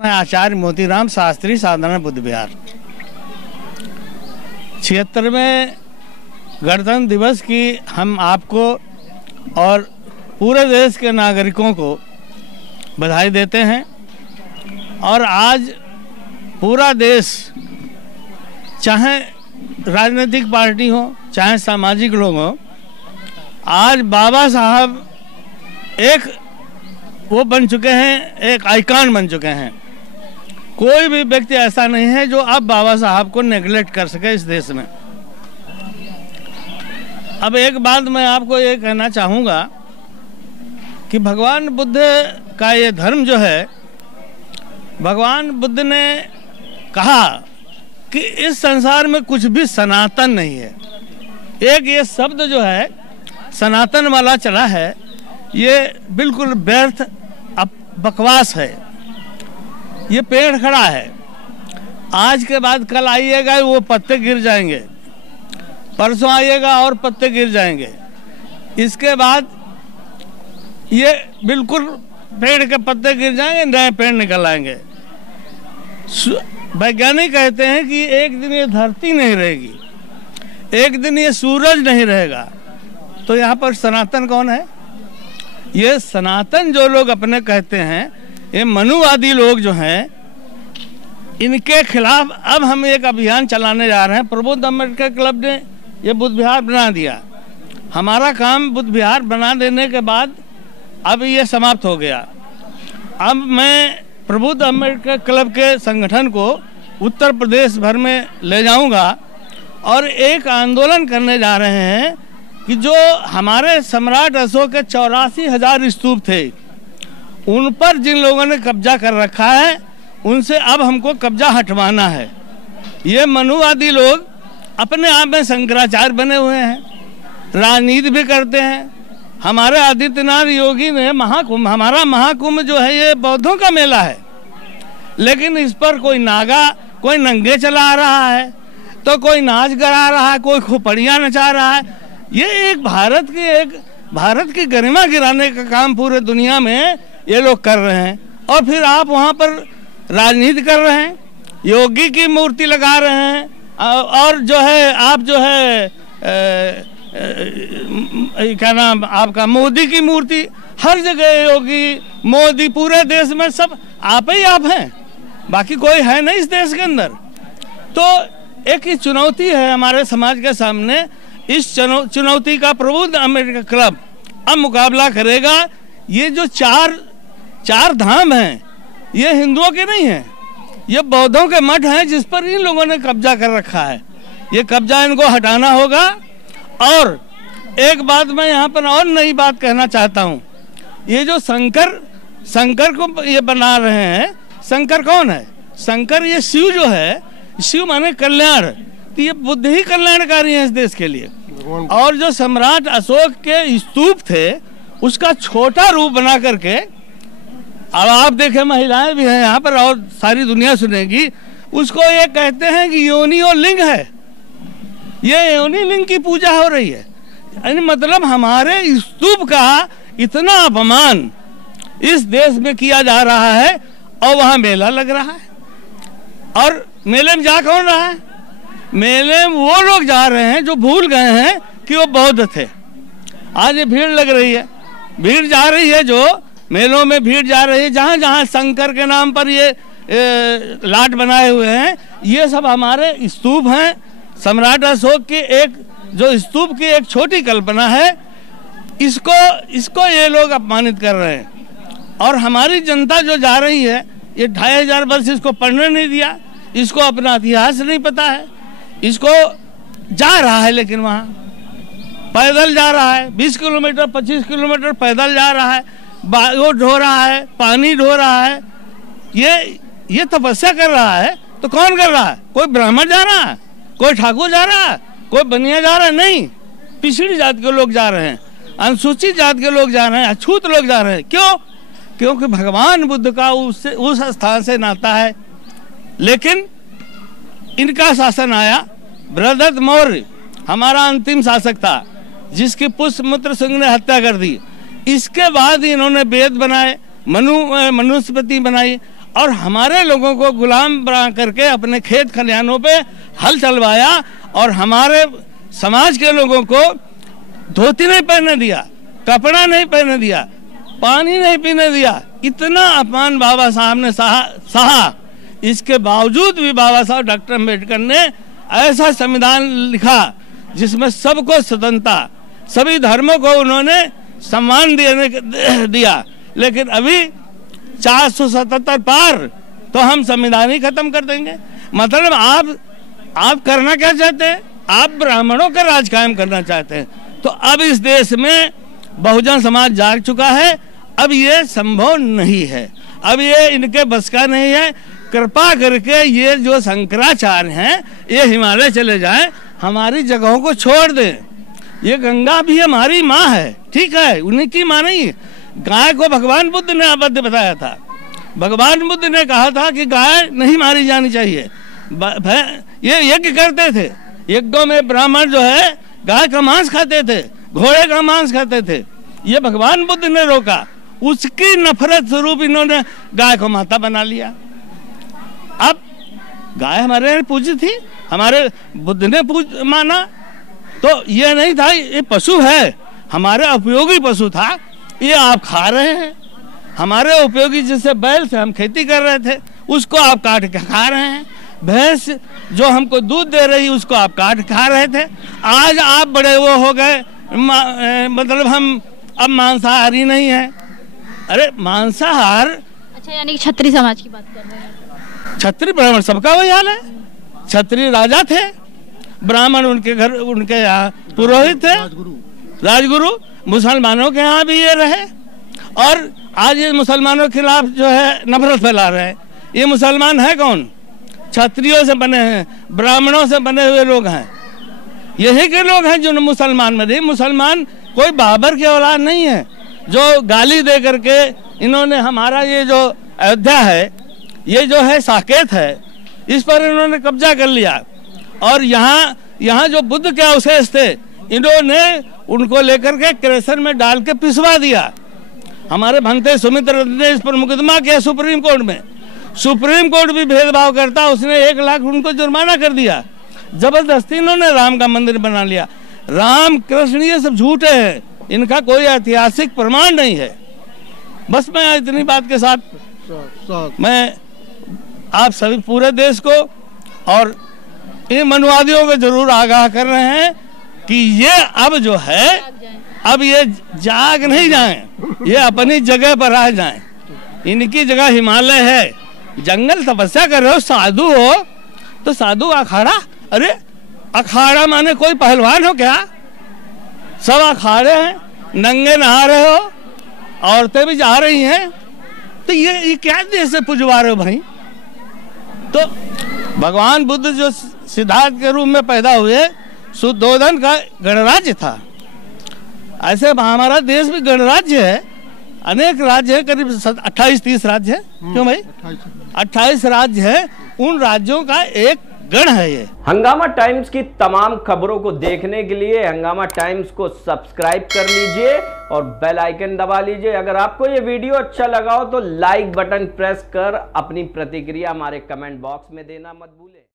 मैं आचार्य मोतीराम शास्त्री साधारण बुद्ध विहार 76वें गणतंत्र दिवस की हम आपको और पूरे देश के नागरिकों को बधाई देते हैं। और आज पूरा देश, चाहे राजनीतिक पार्टी हो चाहे सामाजिक लोग हो, आज बाबा साहब एक वो बन चुके हैं, एक आइकॉन बन चुके हैं। कोई भी व्यक्ति ऐसा नहीं है जो अब बाबा साहब को नेगलेक्ट कर सके इस देश में। अब एक बात मैं आपको ये कहना चाहूँगा कि भगवान बुद्ध का ये धर्म जो है, भगवान बुद्ध ने कहा कि इस संसार में कुछ भी सनातन नहीं है। एक ये शब्द जो है सनातन वाला चला है, ये बिल्कुल व्यर्थ बकवास है। ये पेड़ खड़ा है, आज के बाद कल आइएगा वो पत्ते गिर जाएंगे, परसों आइएगा और पत्ते गिर जाएंगे, इसके बाद ये बिल्कुल पेड़ के पत्ते गिर जाएंगे, नए पेड़ निकल आएंगे। वैज्ञानिक कहते हैं कि एक दिन ये धरती नहीं रहेगी, एक दिन ये सूरज नहीं रहेगा, तो यहाँ पर सनातन कौन है? ये सनातन जो लोग अपने कहते हैं, ये मनुवादी लोग जो हैं, इनके खिलाफ अब हम एक अभियान चलाने जा रहे हैं। प्रबुद्ध अम्बेडकर क्लब ने ये बुद्ध विहार बना दिया। हमारा काम बुद्ध विहार बना देने के बाद अब ये समाप्त हो गया। अब मैं प्रबुद्ध अम्बेडकर क्लब के संगठन को उत्तर प्रदेश भर में ले जाऊंगा और एक आंदोलन करने जा रहे हैं कि जो हमारे सम्राट अशोक के 84,000 स्तूप थे, उन पर जिन लोगों ने कब्जा कर रखा है, उनसे अब हमको कब्जा हटवाना है। ये मनुवादी लोग अपने आप में शंकराचार्य बने हुए हैं, राजनीति भी करते हैं। हमारे आदित्यनाथ योगी ने महाकुंभ, हमारा महाकुंभ जो है ये बौद्धों का मेला है, लेकिन इस पर कोई नागा, कोई नंगे चला रहा है, तो कोई नाच गा रहा है, कोई खोपड़ियाँ नचा रहा है। ये एक भारत की गरिमा गिराने का काम पूरे दुनिया में ये लोग कर रहे हैं। और फिर आप वहाँ पर राजनीति कर रहे हैं, योगी की मूर्ति लगा रहे हैं, और जो है आप जो है क्या नाम आपका, मोदी की मूर्ति, हर जगह योगी मोदी, पूरे देश में सब आप ही आप हैं, बाकी कोई है नहीं इस देश के अंदर। तो एक ही चुनौती है हमारे समाज के सामने। इस चुनौती का प्रबुद्ध अम्बेडकर क्लब अब मुकाबला करेगा। ये जो चार धाम हैं, ये हिंदुओं के नहीं हैं, ये बौद्धों के मठ हैं जिस पर इन लोगों ने कब्जा कर रखा है। ये कब्जा इनको हटाना होगा। और एक बात मैं यहाँ पर और नई बात कहना चाहता हूँ। ये जो शंकर को ये बना रहे हैं, शंकर कौन है? शंकर ये शिव जो है, शिव माने कल्याण, तो ये बुद्ध ही कल्याणकारी है इस देश के लिए। और जो सम्राट अशोक के स्तूप थे, उसका छोटा रूप बना करके, अब आप देखें महिलाएं भी हैं यहाँ पर और सारी दुनिया सुनेगी, उसको ये कहते हैं कि योनियो लिंग है। ये योनि लिंग की पूजा हो रही है, यानी मतलब हमारे स्तूप का इतना अपमान इस देश में किया जा रहा है। और वहाँ मेला लग रहा है, और मेले में जा कौन रहा है? मेले में वो लोग जा रहे हैं जो भूल गए हैं कि वो बौद्ध थे। आज ये भीड़ लग रही है, भीड़ जा रही है, जो मेलों में भीड़ जा रही है, जहाँ जहाँ शंकर के नाम पर ये लाट बनाए हुए हैं, ये सब हमारे स्तूप हैं। सम्राट अशोक की एक जो स्तूप की एक छोटी कल्पना है, इसको ये लोग अपमानित कर रहे हैं। और हमारी जनता जो जा रही है, ये 2500 वर्ष इसको पढ़ने नहीं दिया, इसको अपना इतिहास नहीं पता है, इसको जा रहा है, लेकिन वहाँ पैदल जा रहा है, 20 किलोमीटर 25 किलोमीटर पैदल जा रहा है, वो ढो रहा है, पानी ढो रहा है, ये तपस्या कर रहा है। तो कौन कर रहा है? कोई ब्राह्मण जा रहा है, कोई ठाकुर जा रहा है, कोई बनिया जा रहा है? नहीं, पिछड़ी जात के लोग जा रहे हैं, अनुसूचित जात के लोग जा रहे हैं, अछूत लोग जा रहे हैं। क्यों? क्योंकि भगवान बुद्ध का उस स्थान से नाता है। लेकिन इनका शासन आया, बृहदत्त मौर्य हमारा अंतिम शासक था, जिसकी पुष्यमित्र सिंह ने हत्या कर दी। इसके बाद इन्होंने वेद बनाए, मनुस्मृति बनाई, और हमारे लोगों को गुलाम बना करके अपने खेत खलिहानों पे हल चलवाया और हमारे समाज के लोगों को धोती नहीं पहनने दिया, कपड़ा नहीं पहनने दिया, पानी नहीं पीने दिया। इतना अपमान बाबा साहब ने सहा। इसके बावजूद भी बाबा साहब डॉक्टर अम्बेडकर ने ऐसा संविधान लिखा जिसमें सबको स्वतंत्रता, सभी धर्मों को उन्होंने सम्मान दिया। लेकिन अभी 477 पार तो हम संविधान ही खत्म कर देंगे। मतलब आप करना क्या चाहते हैं? आप ब्राह्मणों का राज कायम करना चाहते हैं। तो अब इस देश में बहुजन समाज जाग चुका है। अब ये संभव नहीं है, अब ये इनके बस का नहीं है। कृपा करके ये जो शंकराचार्य हैं ये हिमालय चले जाएं, हमारी जगहों को छोड़ दें। ये गंगा भी हमारी माँ है, ठीक है, उन्हीं की माँ नहीं है। गाय को भगवान बुद्ध ने अबद्ध बताया था। भगवान बुद्ध ने कहा था कि गाय नहीं मारी जानी चाहिए। ये यज्ञ करते थे, यज्ञों में ब्राह्मण जो है गाय का मांस खाते थे, घोड़े का मांस खाते थे। ये भगवान बुद्ध ने रोका, उसकी नफरत स्वरूप इन्होंने गाय को माता बना लिया। अब गाय हमारे पूजी थी, हमारे बुद्ध ने माना, तो ये नहीं था, ये पशु है, हमारे उपयोगी पशु था, ये आप खा रहे हैं। हमारे उपयोगी जिससे बैल से हम खेती कर रहे थे उसको आप काट के खा रहे हैं। भैंस जो हमको दूध दे रही उसको आप काट खा रहे थे। आज आप बड़े वो हो गए, मतलब हम अब मांसाहारी नहीं है। अरे मांसाहार, अच्छा, यानी कि क्षत्रिय समाज की बात कर रहे हैं। क्षत्रिय ब्राह्मण सबका वही हाल है। क्षत्रिय राजा थे, ब्राह्मण उनके घर, उनके यहाँ पुरोहित थे, राजगुरु। मुसलमानों के यहाँ भी ये रहे और आज ये मुसलमानों के खिलाफ जो है नफरत फैला रहे हैं। ये मुसलमान है कौन? क्षत्रियों से बने हैं, ब्राह्मणों से बने हुए लोग हैं। यही के लोग हैं जो मुसलमान में रहे। मुसलमान कोई बाबर की औलाद नहीं है जो गाली दे करके इन्होंने हमारा ये जो अयोध्या है, ये जो है साकेत है, इस पर इन्होंने कब्जा कर लिया। और यहाँ जो बुद्ध के अवशेष थे इन्होंने उनको लेकर के क्रेशर में डाल के पिसवा दिया। हमारे भंते सुमित्र ने इस पर मुकदमा किया सुप्रीम कोर्ट में। सुप्रीम कोर्ट भी भेदभाव करता, उसने 1 लाख उनको जुर्माना कर दिया। जबरदस्ती इन्होंने राम का मंदिर बना लिया। राम कृष्ण ये सब झूठे हैं, इनका कोई ऐतिहासिक प्रमाण नहीं है। बस मैं इतनी बात के साथ मैं आप सभी पूरे देश को और इन मनुवादियों को जरूर आगाह कर रहे हैं कि ये अब जो है, अब ये जाग नहीं जाएं, ये अपनी जगह पर आ जाएं। इनकी जगह हिमालय है, जंगल तपस्या कर रहे हो, साधु हो तो साधु अखाड़ा। अरे अखाड़ा माने कोई पहलवान हो क्या? सब अखाड़े हैं, नंगे नहा रहे हो, औरतें भी जा रही हैं। तो ये क्या देश से पुजवा रहे हो भाई? तो भगवान बुद्ध जो सिद्धार्थ के रूप में पैदा हुए, शुद्धोधन का गणराज्य था। ऐसे हमारा देश भी गणराज्य है, अनेक राज्य है, करीब 28-30 राज्य है। क्यों भाई? 28 राज्य है, उन राज्यों का एक गण है ये। हंगामा टाइम्स की तमाम खबरों को देखने के लिए हंगामा टाइम्स को सब्सक्राइब कर लीजिए और बेल आइकन दबा लीजिए। अगर आपको ये वीडियो अच्छा लगा हो तो लाइक बटन प्रेस कर अपनी प्रतिक्रिया हमारे कमेंट बॉक्स में देना मत भूलें।